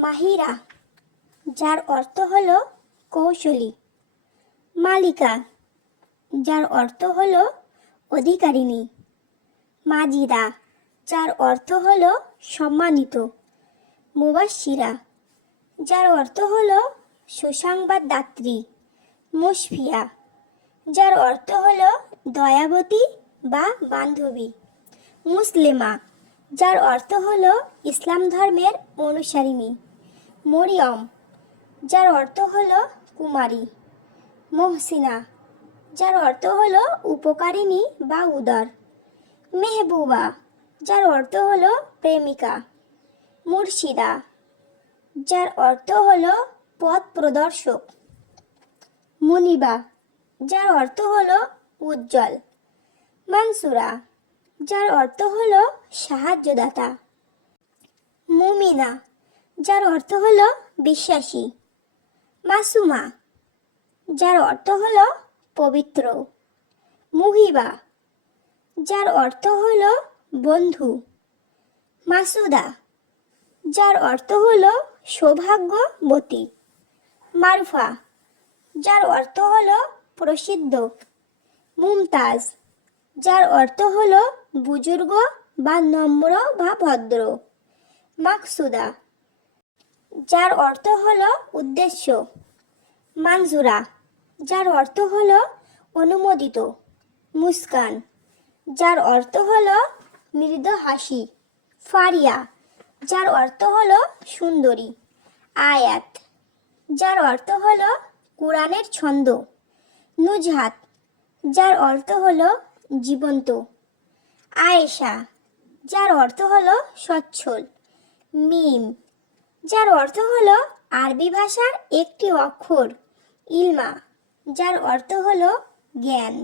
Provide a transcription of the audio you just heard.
মাহিরা, যার অর্থ হল কৌশলী। মালিকা, যার অর্থ হল অধিকারিণী। মাজিদা যার অর্থ হল সম্মানিত। মুবাশিরা যার অর্থ হল সুসংবাদদাত্রী। মুশফিয়া, যার অর্থ হল দয়াবতী বা বান্ধবী। মুসলিমা, যার অর্থ হল ইসলাম ধর্মের অনুসারিণী। মরিয়ম, যার অর্থ হল কুমারী। মহসিনা, যার অর্থ হল উপকারিণী বা উদার। মেহবুবা, যার অর্থ হল প্রেমিকা। মুর্শিদা, যার অর্থ হল পথ প্রদর্শক। মুনিবা, যার অর্থ হল উজ্জ্বল। মানসুরা, যার অর্থ হল সাহায্যদাতা। মুমিনা যার অর্থ হল বিশ্বাসী। মাসুমা, যার অর্থ হল পবিত্র। মুহিবা, যার অর্থ হল বন্ধু। মাসুদা, যার অর্থ হল সৌভাগ্যবতী। মারফা, যার অর্থ হল প্রসিদ্ধ। মুমতাজ, যার অর্থ হল বুজুর্গ বা নম্র বা ভদ্র। মাকসুদা যার অর্থ হল উদ্দেশ্য। মানজুরা, যার অর্থ হল অনুমোদিত। মুস্কান, যার অর্থ হল মৃদু হাসি। ফারিয়া, যার অর্থ হল সুন্দরী। আয়াত, যার অর্থ হল কোরআনের ছন্দ। নুজহাত, যার অর্থ হল জীবন্ত। আয়েশা, যার অর্থ হল সচ্ছল। মিম যার অর্থ হল আরবি ভাষার একটি অক্ষর ইলমা যার অর্থ হল জ্ঞান।